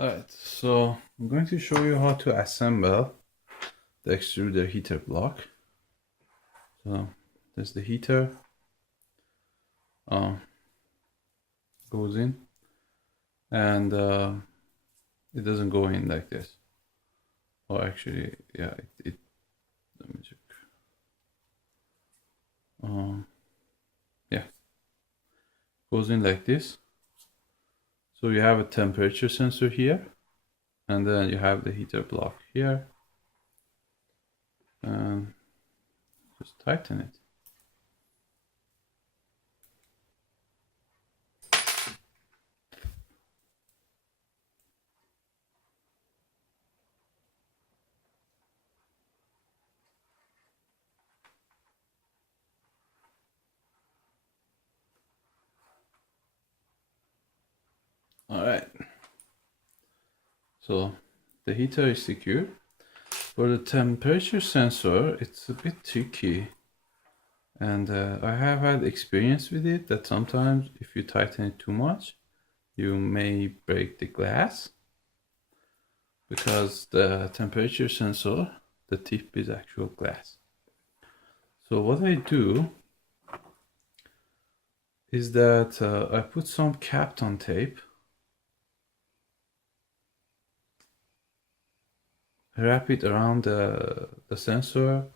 Alright, so I'm going to show you how to assemble the extruder heater block. So there's the heater, goes in, and it doesn't go in like this. Or actually, yeah, let me check. Yeah, goes in like this. So you have a temperature sensor here, and then you have the heater block here, and just tighten it. All right. So the heater is secure. For the temperature sensor, it's a bit tricky. And I have had experience with it that sometimes if you tighten it too much, you may break the glass. Because the temperature sensor, the tip is actual glass. So what I do is that I put some Kapton tape, wrap it around the sensor.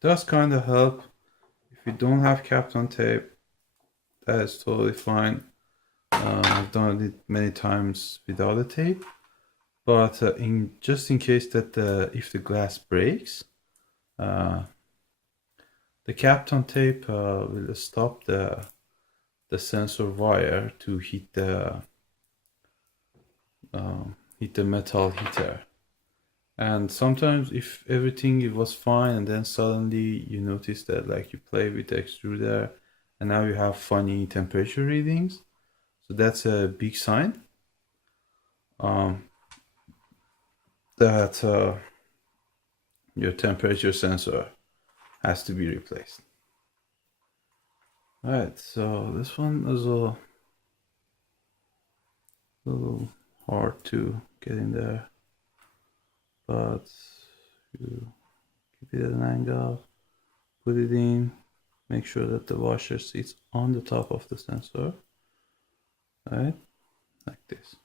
Does kind of help. If you don't have Kapton tape, that is totally fine. I've done it many times without a tape, but just in case that if the glass breaks, the Kapton tape will stop the sensor wire to hit the metal heater. And sometimes if everything was fine and then suddenly you notice that like you play with the extruder and now you have funny temperature readings, so that's a big sign that your temperature sensor has to be replaced. Alright, so this one is a little hard to get in there, but you keep it at an angle, put it in, make sure that the washer sits on the top of the sensor, right, like this,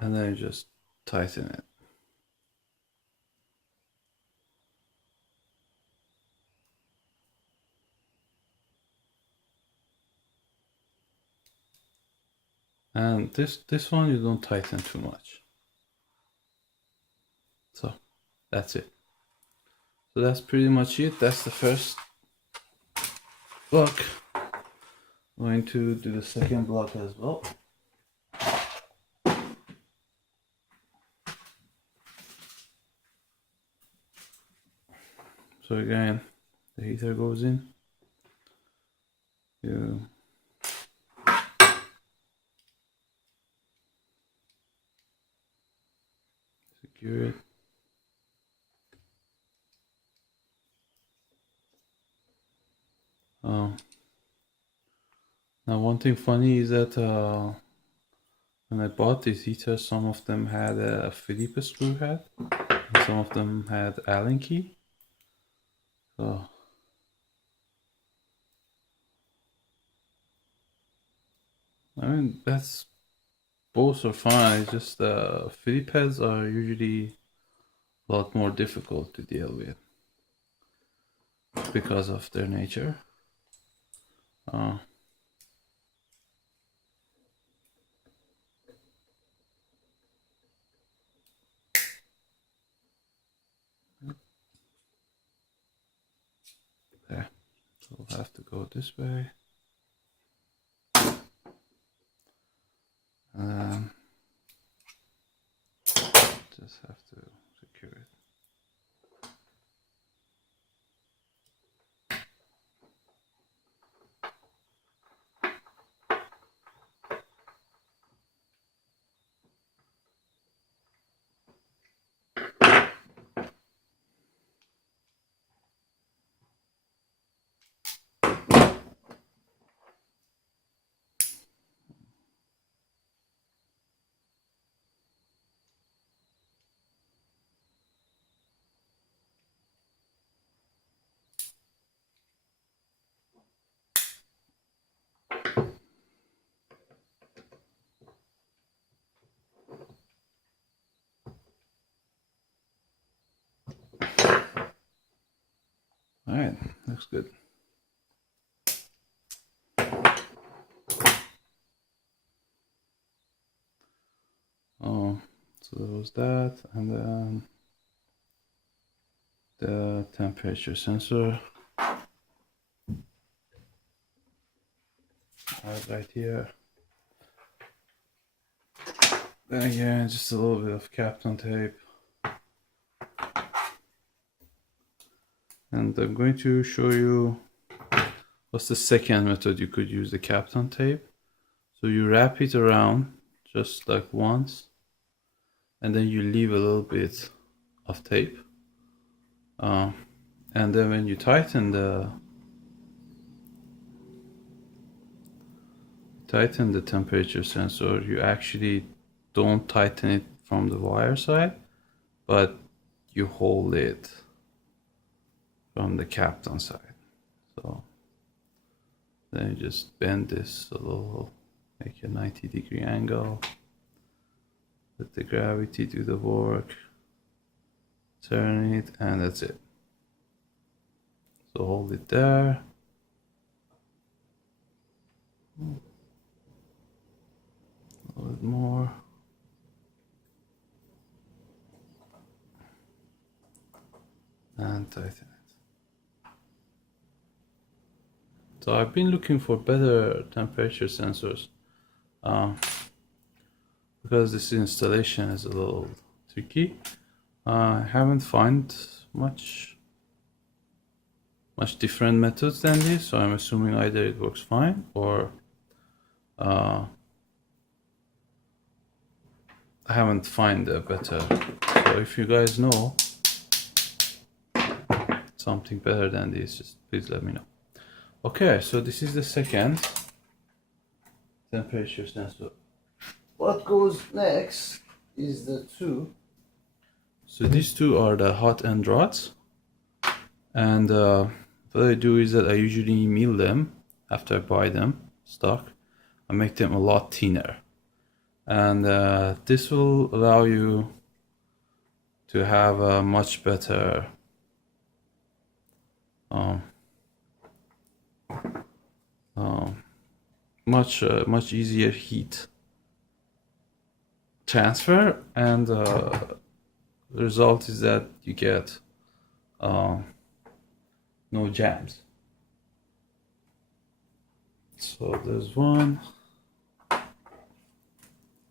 and then you just tighten it. And this one you don't tighten too much. So that's it. So that's pretty much it. That's the first block. I'm going to do the second block as well. So again, the heater goes in. You secure it. Now one thing funny is that when I bought these heaters, some of them had a Phillips screw head, and some of them had Allen key. So I mean that's both are fine. It's just Phillips heads are usually a lot more difficult to deal with because of their nature. There, so we'll have to go this way. And just have to secure it. All right, looks good. Oh, so there was that, and then the temperature sensor right here. Then again, just a little bit of Kapton tape. And I'm going to show you what's the second method you could use the Kapton tape. So you wrap it around just like once, and then you leave a little bit of tape. And then when you tighten the temperature sensor, you actually don't tighten it from the wire side, but you hold it from the Kapton side. So then you just bend this a little, make a 90-degree angle, let the gravity do the work, turn it, and that's it. So hold it there. A little bit more. And tighten it. So I've been looking for better temperature sensors because this installation is a little tricky. I haven't found much different methods than this, so I'm assuming either it works fine or I haven't found a better. So if you guys know something better than this, just please let me know. Okay, so this is the second temperature sensor. What goes next is the two. So these two are the hot end rods, and what I do is that I usually mill them after I buy them stock. I make them a lot thinner, and this will allow you to have a much better much easier heat transfer, and the result is that you get no jams. So there's one,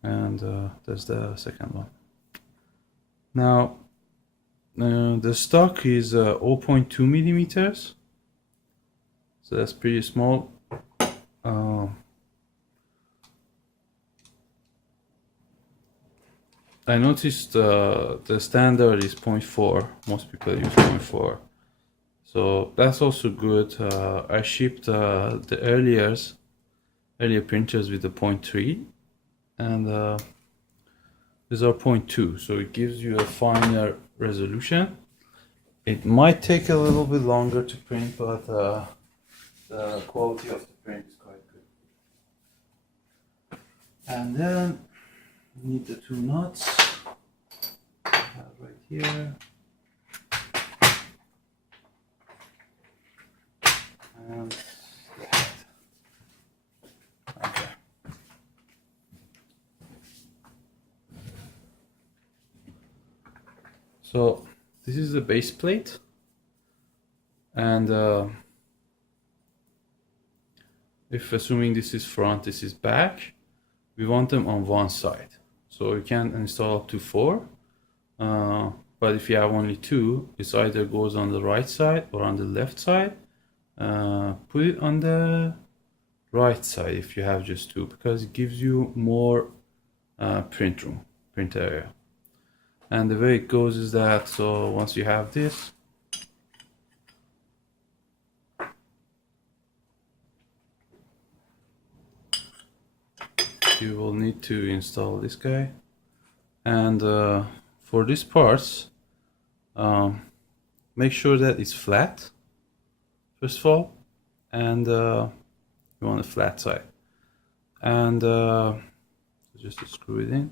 and there's the second one. Now the stock is 0.2 millimeters, so that's pretty small. I noticed the standard is 0.4. Most people use 0.4, so that's also good. I shipped the earlier printers with the 0.3, and these are 0.2, so it gives you a finer resolution. It might take a little bit longer to print, but the quality of the print is quite good. And then you need the two nuts I have right here. And the head. Okay. So this is the base plate, and if assuming this is front, this is back, we want them on one side. So you can install up to 4, but if you have only 2, it either goes on the right side or on the left side. Put it on the right side if you have just 2, because it gives you more print area. And the way it goes is that, so once you have this, you will need to install this guy. And for these parts, make sure that it's flat first of all, and you want a flat side, and just to screw it in.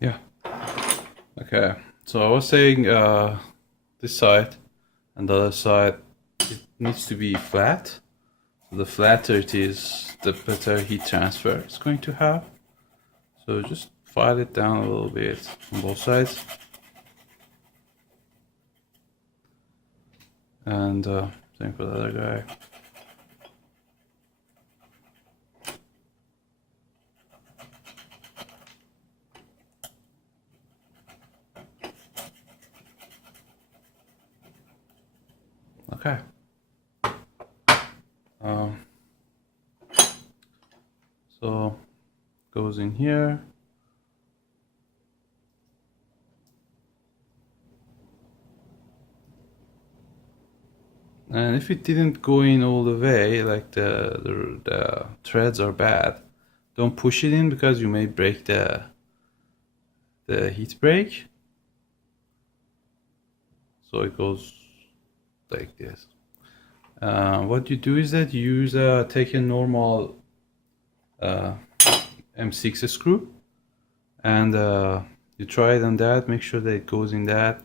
Yeah. Okay. So I was saying this side and the other side, it needs to be flat. The flatter it is, the better heat transfer it's going to have. So just file it down a little bit on both sides. And same for the other guy. Okay. So goes in here. And if it didn't go in all the way, like the threads are bad, don't push it in because you may break the heat break. So it goes like this. What you do is that you use take a normal M6 screw and you try it on that. Make sure that it goes in that.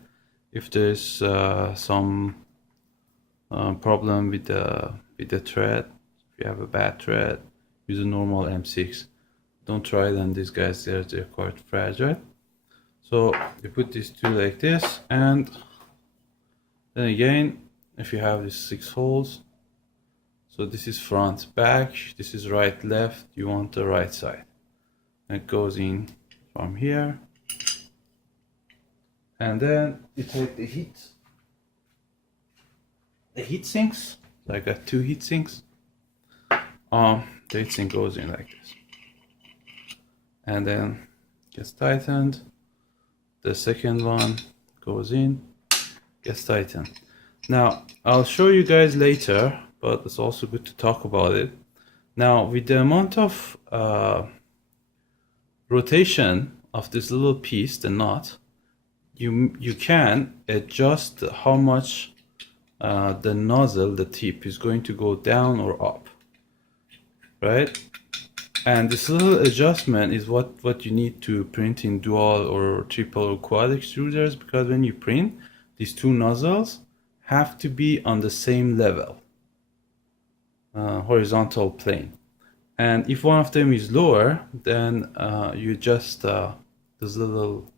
If there's some problem with the thread, if you have a bad thread, use a normal M6. Don't try it on these guys. They're quite fragile. So you put these two like this, and then again, if you have these 6 holes, so this is front, back, this is right, left, you want the right side. And it goes in from here. And then you take the heat sinks. So I got 2 heat sinks. The heat sink goes in like this. And then gets tightened. The second one goes in, gets tightened. Now, I'll show you guys later, but it's also good to talk about it. Now, with the amount of rotation of this little piece, the nut, you can adjust how much the nozzle, the tip, is going to go down or up, right? And this little adjustment is what you need to print in dual or triple or quad extruders, because when you print, these 2 nozzles have to be on the same level, horizontal plane. And if one of them is lower, then you adjust this little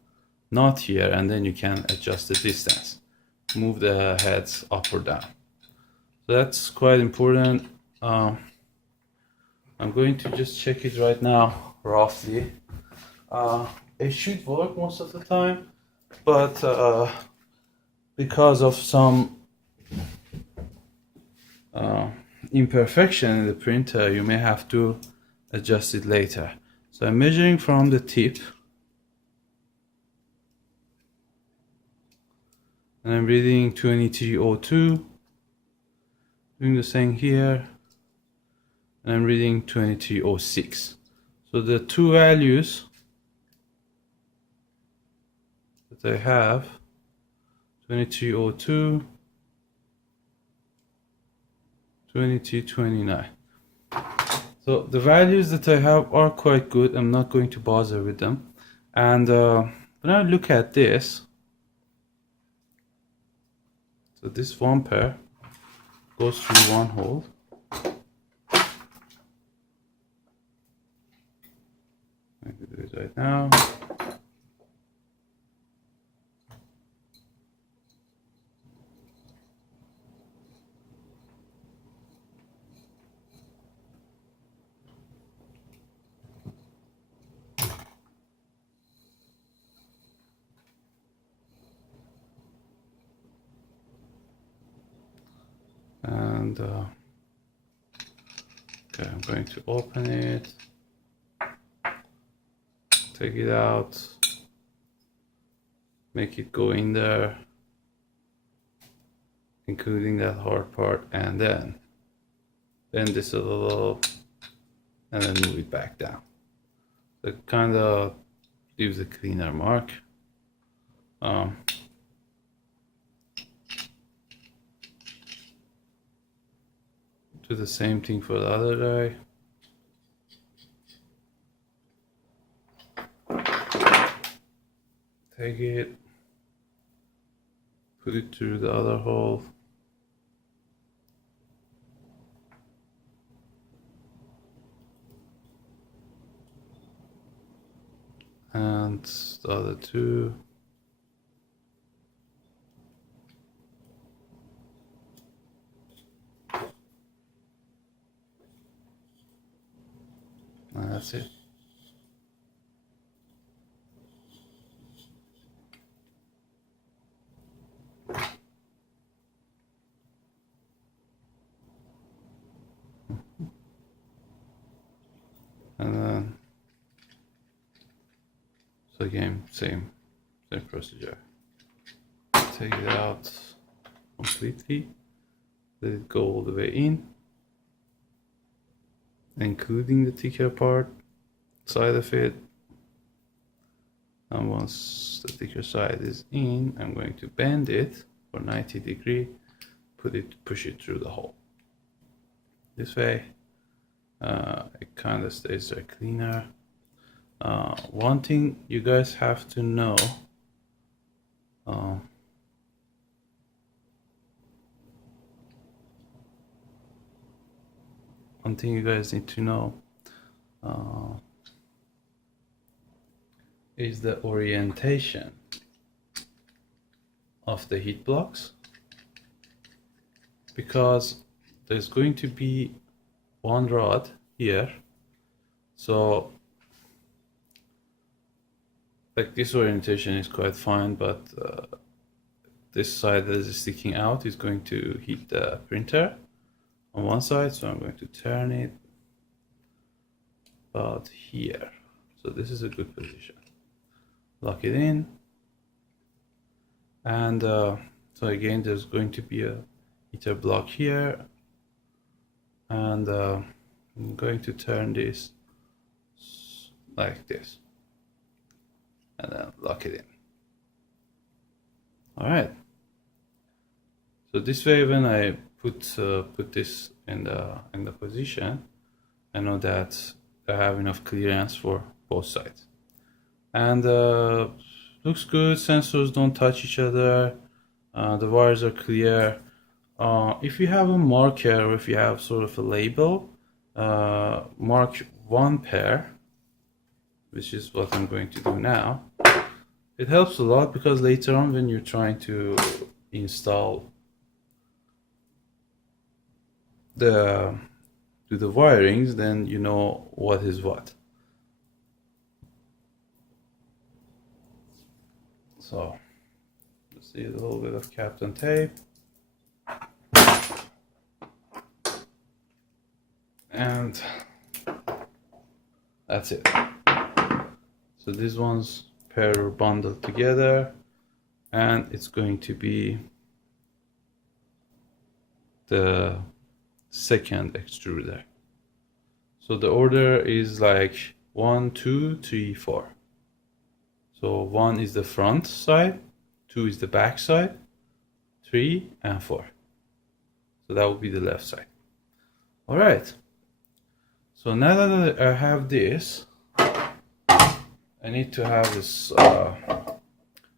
knot here, and then you can adjust the distance, move the heads up or down. So that's quite important. I'm going to just check it right now, roughly. It should work most of the time, but because of some imperfection in the printer, you may have to adjust it later. So I'm measuring from the tip, and I'm reading 2302, doing the same here, and I'm reading 2306. So the 2 values that I have, 2302, 2229. So the values that I have are quite good. I'm not going to bother with them. And when I look at this, so this one pair goes through 1 hole. I can do it right now. And okay, I'm going to open it, take it out, make it go in there, including that hard part, and then bend this a little, and then move it back down. So it kind of leaves a cleaner mark. Do the same thing for the other eye. Take it, put it through the other hole. And the other two. And that's it. And then, so again, same procedure. Take it out completely, let it go all the way in, including the thicker part, side of it. And once the thicker side is in, I'm going to bend it for 90 degrees, push it through the hole. This way, it kind of stays there cleaner. One thing you guys have to know, one thing you guys need to know is the orientation of the heat blocks, because there's going to be one rod here, so like this orientation is quite fine, but this side that is sticking out is going to hit the printer on one side, so I'm going to turn it about here. So this is a good position. Lock it in, and so again there's going to be a heater block here, and I'm going to turn this like this and then lock it in. All right, so this way when I put this in the position, I know that I have enough clearance for both sides. And looks good, sensors don't touch each other, the wires are clear. If you have a marker, or if you have sort of a label, mark one pair, which is what I'm going to do now. It helps a lot, because later on when you're trying to install do the wirings, then you know what is what. So let's see a little bit of Kapton tape, and that's it. So these ones pair are bundled together, and it's going to be the second extruder. So the order is like 1, 2, 3, 4. So 1 is the front side, 2 is the back side, 3 and 4. So that would be the left side. All right. So now that I have this, I need to have this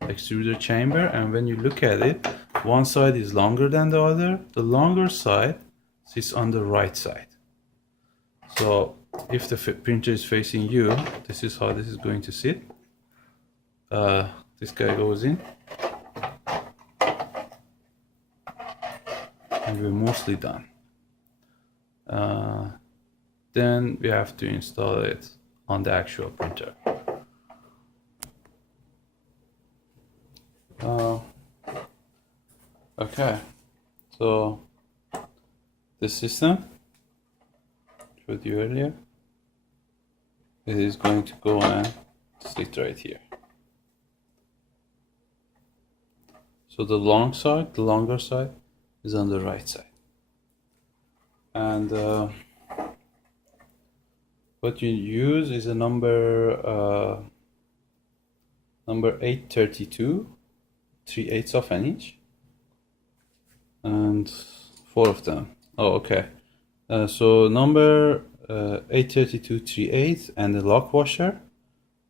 extruder chamber, and when you look at it, one side is longer than the other. The longer side sits on the right side. So if the printer is facing you, this is how this is going to sit. This guy goes in, and we're mostly done. Then we have to install it on the actual printer. Okay, so the system I showed you earlier, it is going to go and sit right here. So the longer side is on the right side, and what you use is a number 832, 3/8 of an inch, and 4 of them. Oh, okay. So number 83238 and the lock washer,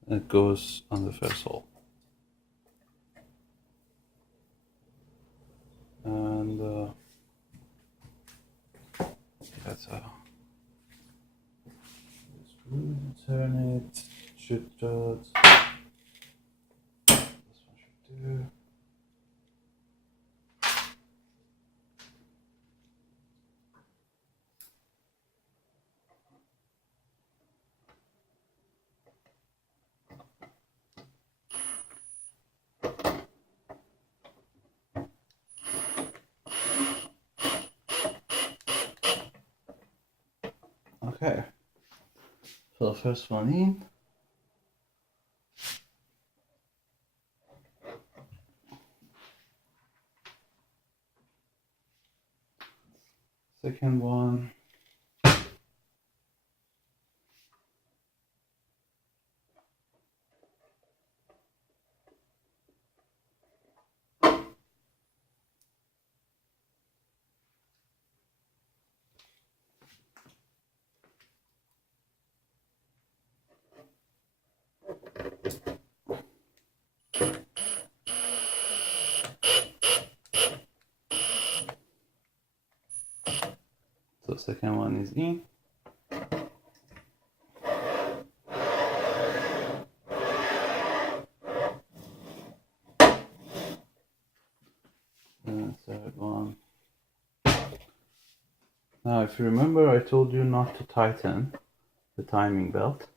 it goes on the first hole. And that's how. Turn it, should just. This one should do. Okay, so the first one in. Second one. So second one is in. And third one. Now, if you remember, I told you not to tighten the timing belt,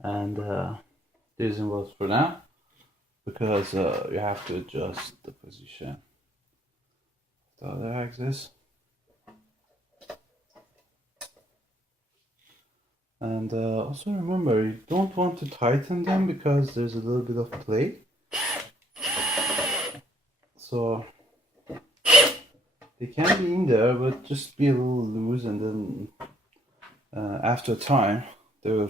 and the reason was for that because you have to adjust the position of the other axis. And also remember, you don't want to tighten them because there's a little bit of play. So they can be in there, but just be a little loose, and then after time they will